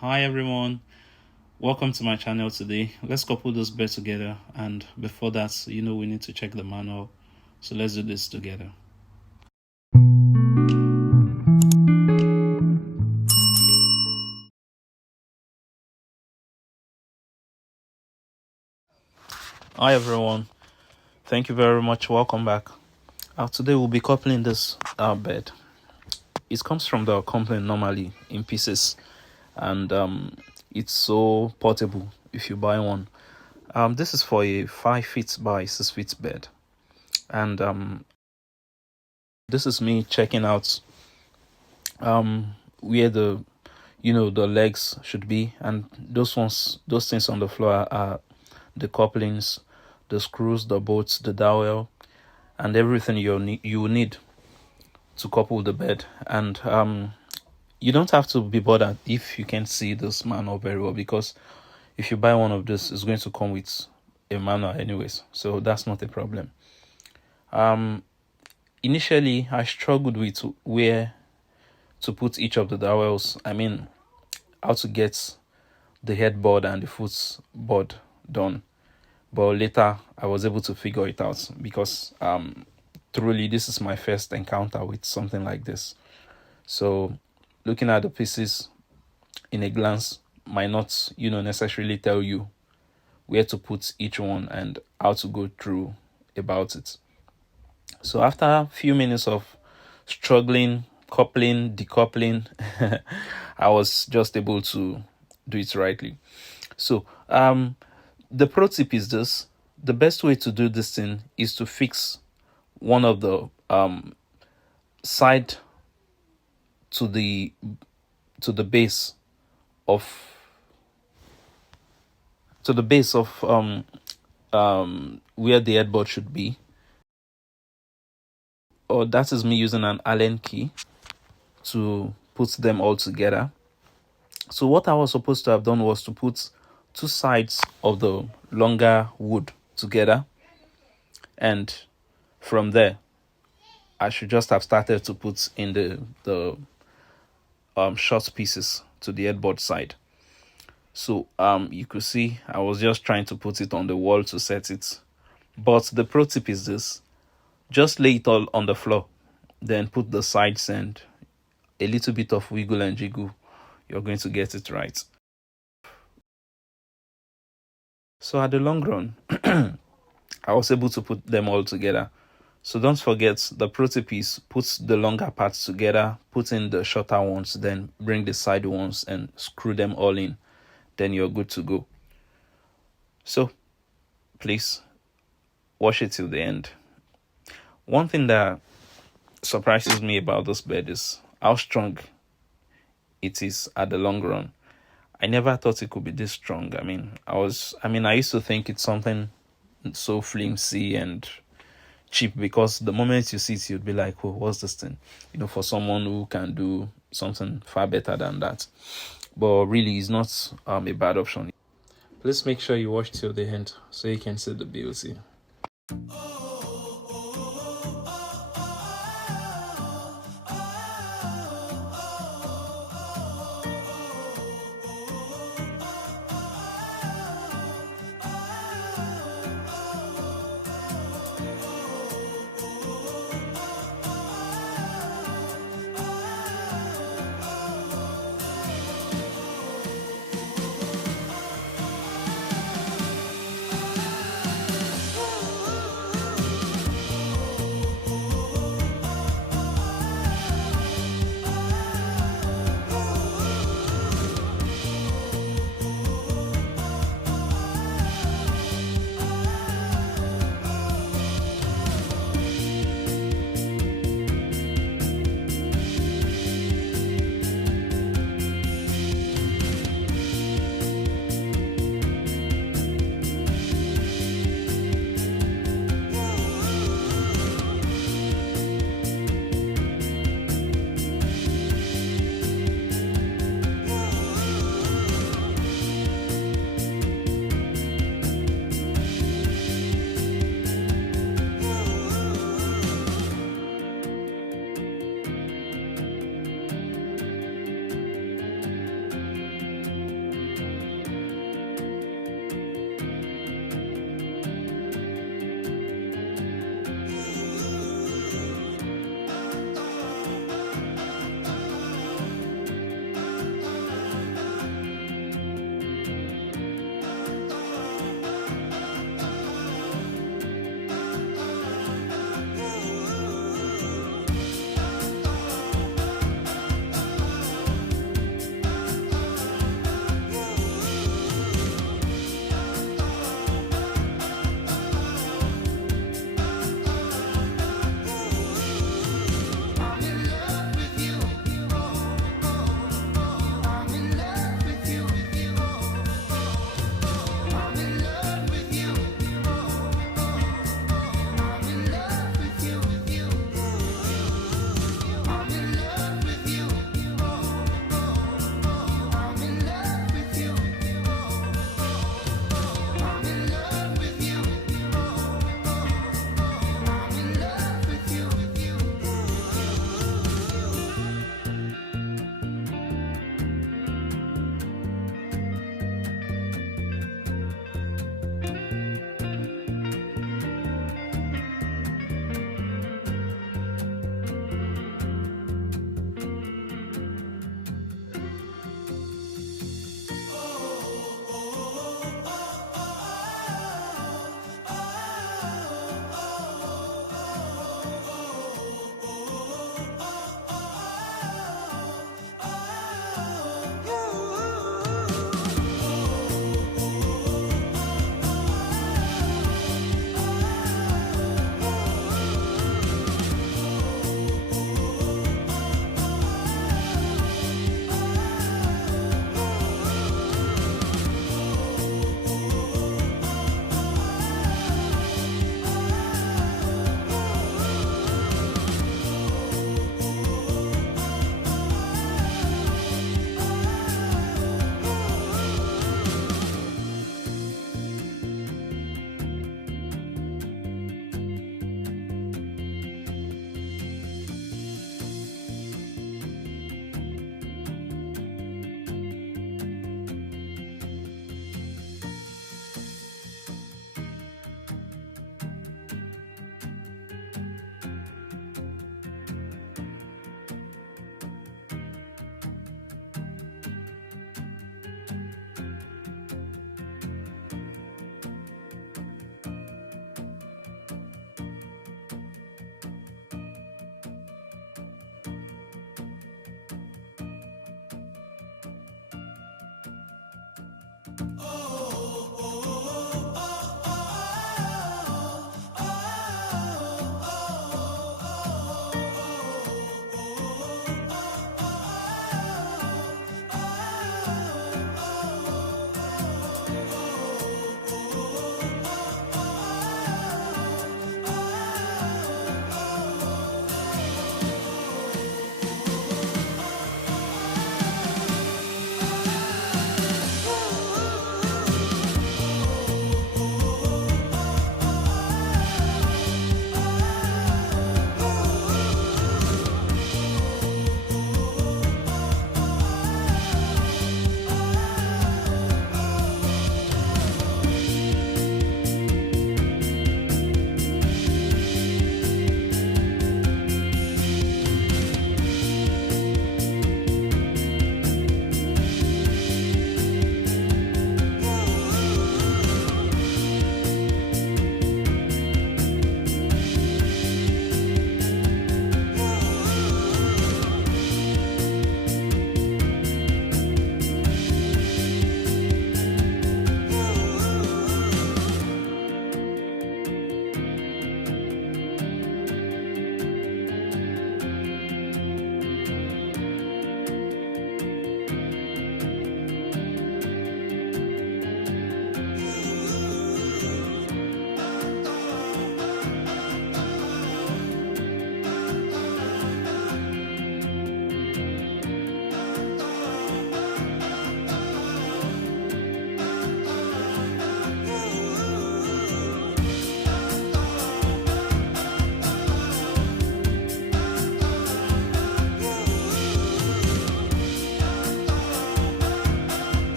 Hi everyone, welcome to my channel today. Let's couple this bed together, and before that, we need to check the manual. So let's do this together. Hi everyone, thank you very much. Welcome back. Today we'll be coupling this bed. It comes from the company normally in pieces, and it's so portable if you buy one. This is for a 5 feet by 6 feet bed, and this is me checking out where the legs should be, and those things on the floor are the couplings, the screws, the bolts, the dowel, and everything you will need to couple the bed. And you don't have to be bothered if you can't see this manual very well, because if you buy one of this, it's going to come with a manual anyways, so that's not a problem. Initially I struggled with where to put each of the dowels. I mean, how to get the headboard and the footboard done. But later I was able to figure it out, because truly this is my first encounter with something like this. So looking at the pieces in a glance might not, necessarily tell you where to put each one and how to go through about it. So after a few minutes of struggling, coupling, decoupling, I was just able to do it rightly. So the pro tip is this: the best way to do this thing is to fix one of the side to the base of where the headboard should be. Or that is me using an Allen key to put them all together. So what I was supposed to have done was to put two sides of the longer wood together, and from there I should just have started to put in the short pieces to the headboard side. So you could see I was just trying to put it on the wall to set it. But the pro tip is this: just lay it all on the floor, then put the sides and a little bit of wiggle and jiggle. You're going to get it right. So at the long run, I was able to put them all together. So don't forget, the pro tip is put the longer parts together, put in the shorter ones, then bring the side ones and screw them all in. Then you're good to go. So please watch it till the end. One thing that surprises me about this bed is how strong it is at the long run. I never thought it could be this strong. I used to think it's something so flimsy and cheap, because the moment you see it, you'd be like, oh, what's this thing? For someone who can do something far better than that. But really, it's not a bad option. Please make sure you watch till the end so you can see the beauty.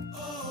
Oh.